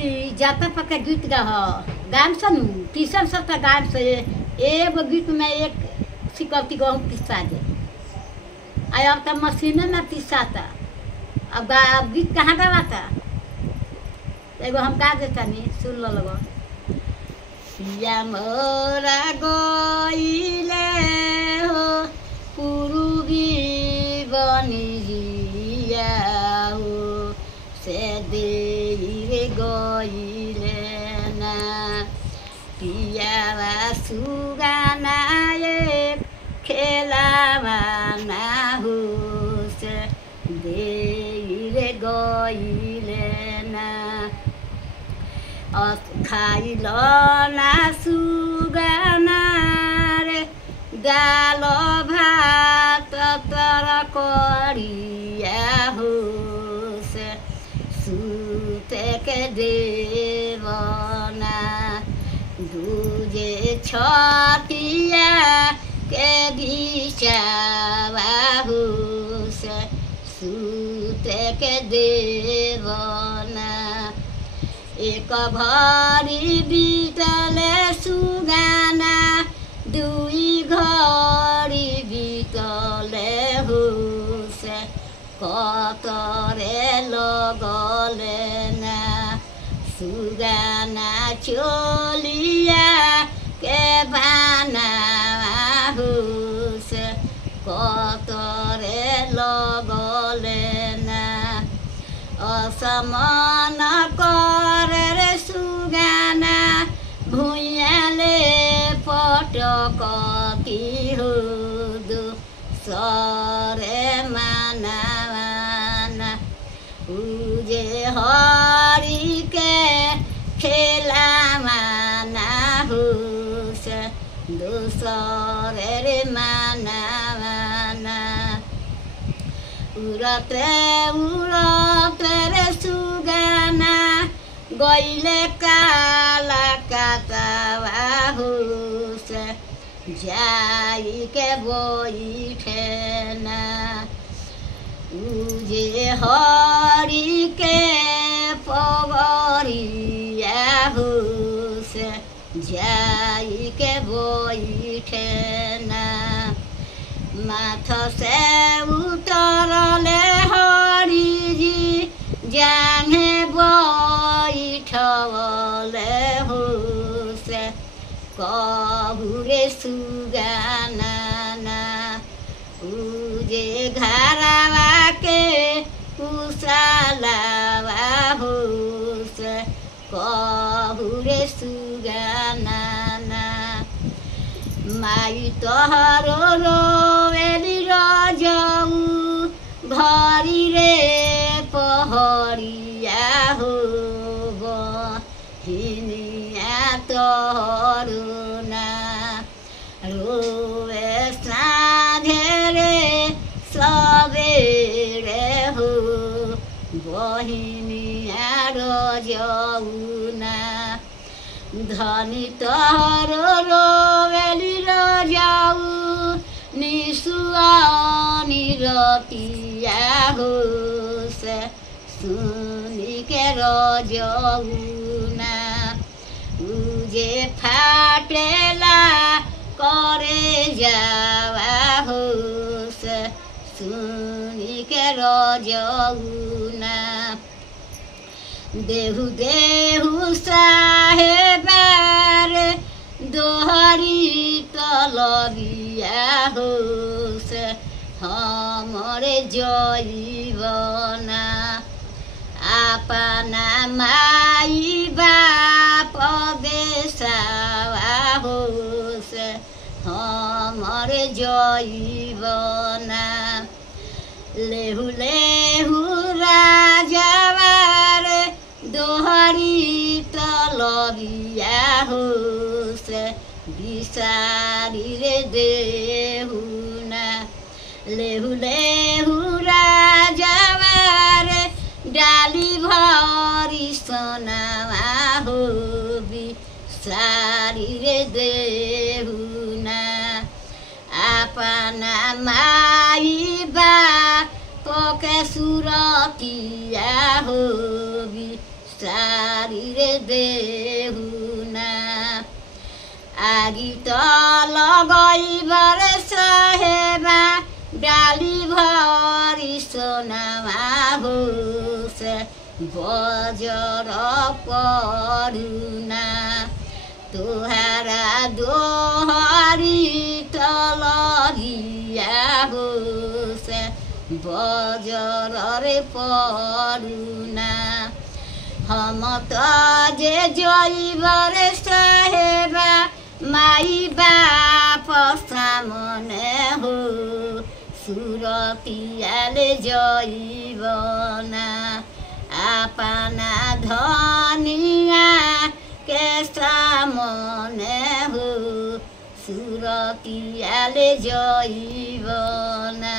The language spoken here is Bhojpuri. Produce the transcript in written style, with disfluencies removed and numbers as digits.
जाता पका गीत गाम से ट्यूशन सब गाम से एगो गीत में एक सिकौती गहूँ पिसा दे। अब तो मशीन में पिसाता। अब गीत कहाँ गवाता? एगो हम गा देता नहीं, सुन लो लोगों। या मोरा गइले हो पूर्वी बनिया हो से देरे गइले ना पियावा सुगाना एक खेलामा ना हो से देरे गइले ना खाइल ना सुगाना रे दाल भात तरकरिया हो से सुते के देवना दूजे छतिया के बिछावा हो से सुते के देवना एक भरी बीतले सुगाना दुई घड़ी बीतले हो से कतरे लगले ना सुगाना चोलिया के बाना हो से कतरे लगले ना असमान करे सुगाना भुइयाले पटकती हो दो सरे माना माना उजे हरि के खेला माना हो से दूसरे रे माना माना उड़ते रे सुगाना गइले काला कातावा हो से जाई के बैठेना उजे हरि के पगरिया हो से जाई के बैठेना माथ से उतरले हरि जी जांघे बैठवले हो से कहुरे सुगाना ना उजे घरवा के कुशलवा हो से कहुरे सुगाना ना माई तोहरो रोवेली रजऊ घरी रे पहरिया हो बहिनिया तोहरो ना रोवे साँझे रे सबेरे हो बहिनिया रजऊ ना धनी तोहरो रोवेली रजऊ निसुआनी रतिया हो से सुनी के रजौना उजे फाटेला करे जावा हो से सुनी के रजौना देहु देहु साहेबार दोहरी तलबिया हो से हमरे जईवना अपना माई बाप बेसावा हो से हमरे जईवना लेहु लेहु राजावार दोहरी तलबिया हो से बिसारी रे देहुना लेहु लेहु राजावार डाली भरी सोनावा हो बिसारी रे देहुना अपना माई बाप के सुरतिया हो सारी रे देहुना आगी त लगाइबर सहेबा डाली भरी सोनामा होस् बजर परुना तुहारा दोहरी तलगिया होस् बजर रे परुना हम त जे जइबर सहेबा माई बाप सामने हो सुरतियाले जइबना आपना धनिया के सामने हो सुरतियाले जइबना